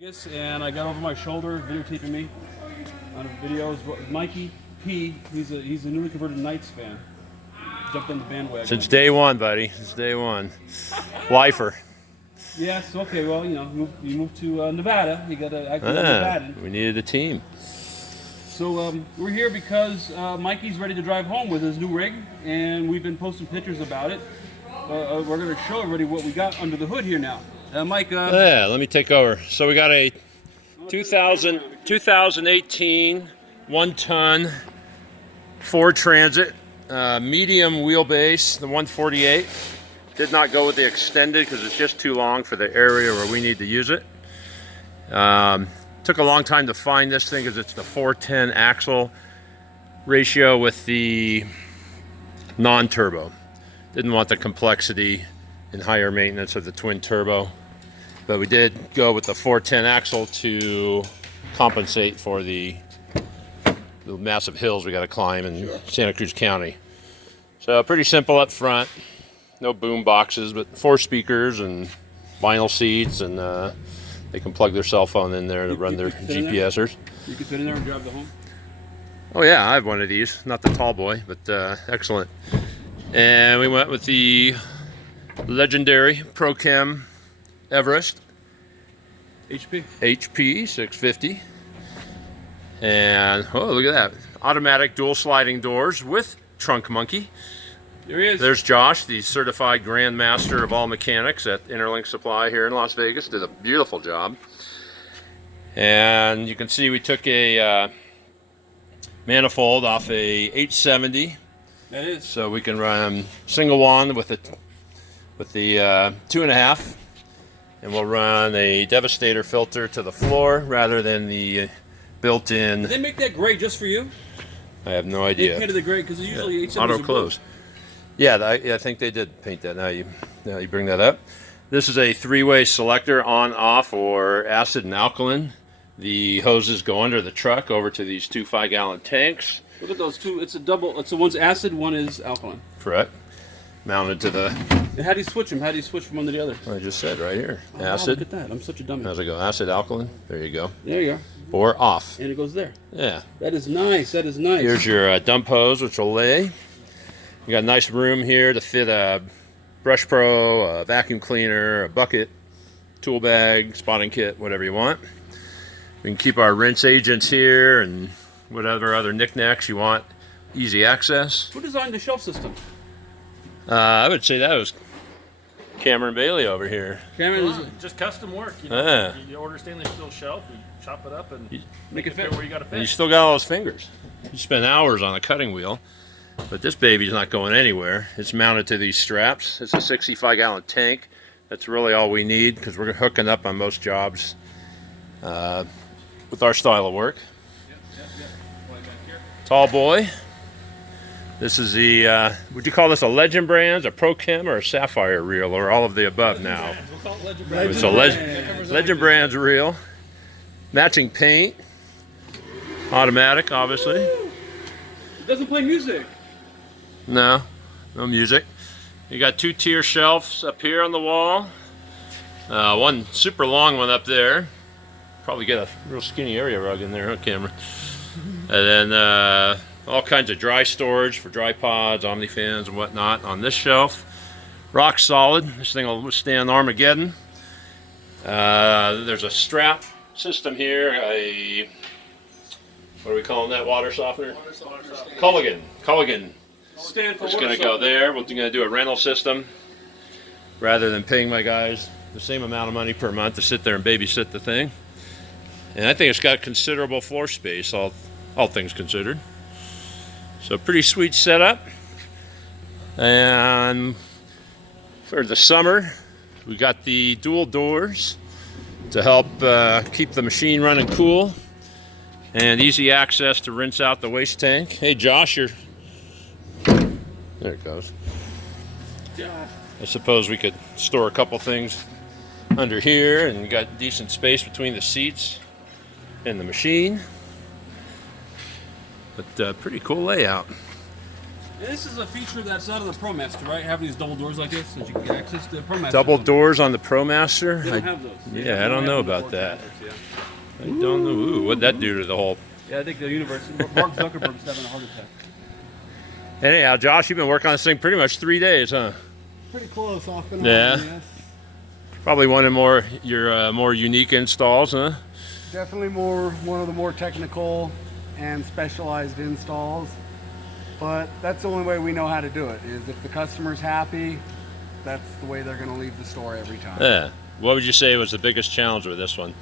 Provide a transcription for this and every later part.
And I got over my shoulder videotaping me on videos. Mikey P, he's a newly converted Knights fan. Jumped on the bandwagon. Since day one, buddy. Since day one. Lifer. Yes, okay, well, you know, you moved to Nevada. You got to act like Nevada. We needed a team. So we're here because Mikey's ready to drive home with his new rig, and we've been posting pictures about it. We're going to show everybody what we got under the hood here now. Mike. Yeah, let me take over. So we got a 2018 1-ton Ford Transit, medium wheelbase, the 148. Did not go with the extended because it's just too long for the area where we need to use it. Took a long time to find this thing because it's the 410 axle ratio with the non-turbo. Didn't want the complexity and higher maintenance of the twin turbo, but we did go with the 410 axle to compensate for the massive hills we got to climb in Santa Cruz County. So pretty simple up front, no boom boxes, but 4 speakers and vinyl seats, and they can plug their cell phone in there to run their GPSers. You can fit in there and drive the home? Oh yeah, I have one of these, not the tall boy, but excellent. And we went with the legendary Prochem Everest HP 650, and oh, look at that, automatic dual sliding doors with trunk monkey. There he is. There's Josh, the certified grandmaster of all mechanics at Interlink Supply here in Las Vegas. Did a beautiful job. And you can see we took a manifold off a 870. That is. So we can run single wand with the 2.5, and we'll run a Devastator filter to the floor rather than the built-in. Did they make that gray just for you? I have no idea. They painted the gray because usually 870s auto close. Yeah, I think they did paint that. Now you bring that up. This is a 3-way selector, on, off, or acid and alkaline. The hoses go under the truck over to these 2 5-gallon tanks. Look at those two. It's a double. It's the one's acid, one is alkaline. Correct. Mounted to the. And how do you switch them? How do you switch from one to the other? I just said right here. Oh, acid. wow, look at that. I'm such a dummy. How's it go? Acid, alkaline. There you go. There you go. Or off. And it goes there. Yeah. That is nice. That is nice. Here's your dump hose, which will lay. You got a nice room here to fit a Brush Pro, a vacuum cleaner, a bucket, tool bag, spotting kit, whatever you want. We can keep our rinse agents here and whatever other knickknacks you want. Easy access. Who designed the shelf system? I would say that was Cameron Bailey over here. Cameron is just custom work. You know, Yeah. you order stainless steel shelf, you chop it up and make it fit where you got to fit. And you still got all those fingers. You spend hours on a cutting wheel, but this baby's not going anywhere. It's mounted to these straps. It's a 65-gallon tank. That's really all we need because we're hooking up on most jobs with our style of work. Tall boy. This is the, would you call this a Legend Brands, a Prochem, or a Sapphire reel, or all of the above now? We'll call it Legend Brands. It's a Legend Brands reel. Matching paint. Automatic, obviously. It doesn't play music. No music. You got 2 tier shelves up here on the wall. One super long one up there. Probably get a real skinny area rug in there, huh, Cameron? And then all kinds of dry storage for dry pods, Omni fans, and whatnot on this shelf. Rock solid. This thing will withstand Armageddon. There's a strap system here. What are we calling that water softener? Culligan. Stand for It's going to go there. We're going to do a rental system rather than paying my guys the same amount of money per month to sit there and babysit the thing. And I think it's got considerable floor space, all things considered. So pretty sweet setup. And for the summer, we got the dual doors to help keep the machine running cool, and easy access to rinse out the waste tank. Hey Josh, there it goes. I suppose we could store a couple things under here, and we got decent space between the seats and the machine. But pretty cool layout. And this is a feature that's out of the ProMaster, right? Having these double doors like this, so you can get access to the ProMaster. Double doors on the ProMaster? They don't have those. Yeah, I don't know about that. I don't know. Ooh, what'd that do to the whole... Yeah, I think the universe, Mark Zuckerberg's having a heart attack. Anyhow, Josh, you've been working on this thing pretty much 3 days, huh? Pretty close, off and on, Yeah. yes. Probably one of your more unique installs, huh? Definitely one of the more technical and specialized installs. But that's the only way we know how to do it, is if the customer's happy, that's the way they're going to leave the store every time. Yeah. What would you say was the biggest challenge with this one?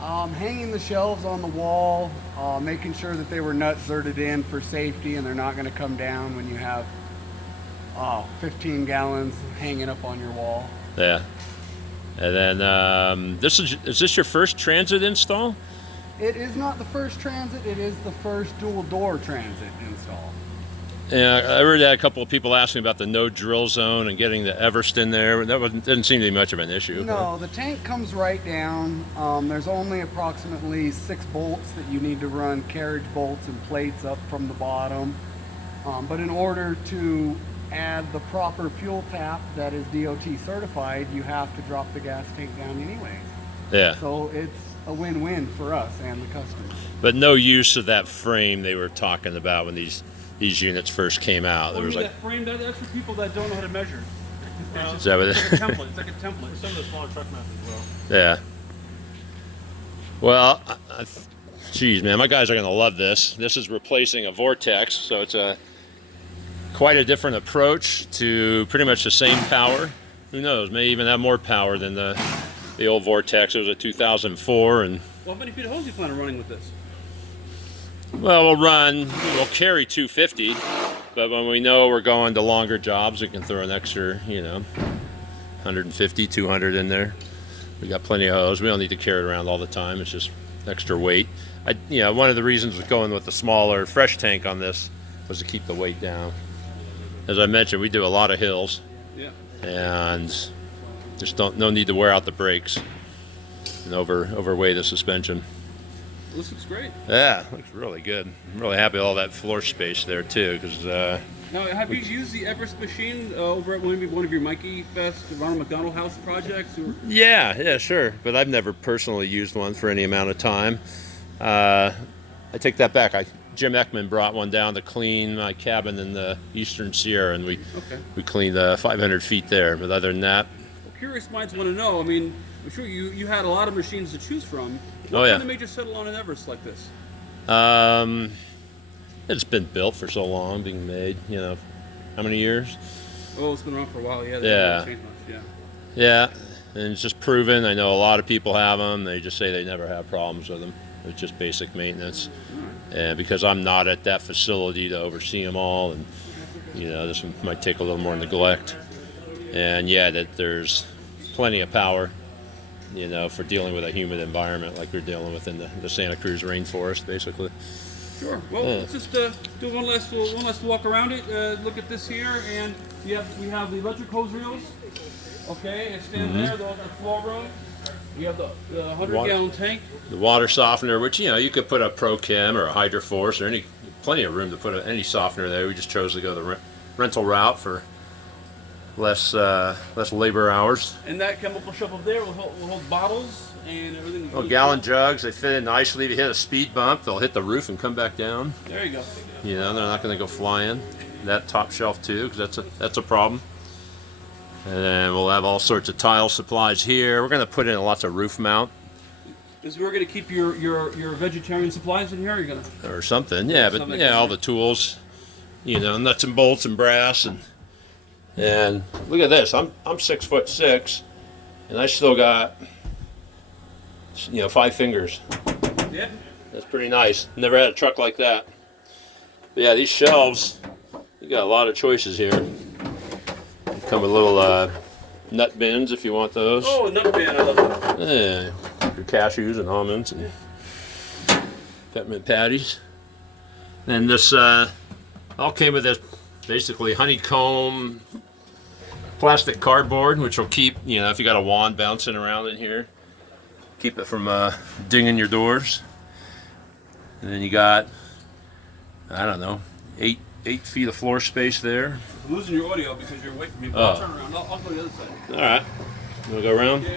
Hanging the shelves on the wall, making sure that they were nut zerted in for safety and they're not going to come down when you have 15 gallons hanging up on your wall. Yeah. And then is this your first transit install? It is not the first transit, it is the first dual door transit install. Yeah, I heard that a couple of people asking about the no drill zone and getting the Everest in there. That didn't seem to be much of an issue. No, the tank comes right down. There's only approximately 6 bolts that you need to run carriage bolts and plates up from the bottom. But in order to add the proper fuel tap that is DOT certified, you have to drop the gas tank down anyway. Yeah. So it's a win-win for us and the customer. But no use of that frame they were talking about when these units first came out. There was like, that frame, that's for people that don't know how to measure. is that what It's like a template. It's like a template. Some of the smaller truck maps as well. Yeah. Well, geez, man, my guys are gonna love this. This is replacing a Vortex, so it's quite a different approach to pretty much the same power. Who knows? May even have more power than the old Vortex. It was a 2004, and Well, how many feet of hose do you plan on running with this? well, we'll carry 250, but when we know we're going to longer jobs, we can throw an extra, 150, 200 in there. We got plenty of hose. We don't need to carry it around all the time. It's just extra weight. One of the reasons with going with the smaller fresh tank on this was to keep the weight down. As I mentioned, we do a lot of hills, Yeah. and just no need to wear out the brakes and overweigh the suspension. This looks great. Yeah, looks really good. I'm really happy with all that floor space there too, because Now, have you used the Everest machine over at one of your Mikey Fest, Ronald McDonald House projects? Or? yeah, sure. But I've never personally used one for any amount of time. I take that back. Jim Ekman brought one down to clean my cabin in the Eastern Sierra, and we cleaned 500 feet there. But other than that, Well, curious minds want to know. I mean, I'm sure you had a lot of machines to choose from. Oh, yeah. What made you settle on an Everest like this? it's been built for so long, being made. How many years? Oh, it's been around for a while. Yeah. they Yeah. haven't changed much, yeah. Yeah, and it's just proven. I know a lot of people have them. They just say they never have problems with them. It's just basic maintenance. And because I'm not at that facility to oversee them all, and this one might take a little more neglect. And yeah, that there's plenty of power, for dealing with a humid environment like we're dealing with in the Santa Cruz rainforest, basically. Sure. Well, Yeah. let's just do one last walk around it. Look at this here, and we have the electric hose reels. Okay, and stand there. The floor room. We have the 100-gallon tank. The water softener, which you could put a Prochem or a Hydroforce or plenty of room to put any softener there. We just chose to go the rental route for less labor hours. And that chemical shovel there will hold bottles and everything. Oh, gallon jugs, they fit in nicely. If you hit a speed bump, they'll hit the roof and come back down. There you go. They're not going to go flying. That top shelf too, because that's a problem. And then we'll have all sorts of tile supplies here. We're going to put in lots of roof mount Is we're gonna keep your vegetarian supplies in here? Or you're gonna or something. Yeah, but Something yeah, like all that. the tools, nuts and bolts and brass and look at this. I'm 6'6", and I still got 5 fingers. yeah. That's pretty nice. Never had a truck like that. But yeah, these shelves, you got a lot of choices here. Come with little nut bins if you want those. Oh, a nut bin. I love that. Yeah, your cashews and almonds and peppermint patties. And this all came with this basically honeycomb plastic cardboard, which will keep, if you got a wand bouncing around in here, keep it from dinging your doors. And then you got, I don't know, 8 feet of floor space there. I'm losing your audio because you're away from me. But Oh. I'll turn around. I'll go to the other side. All right. You want to go around? Yeah,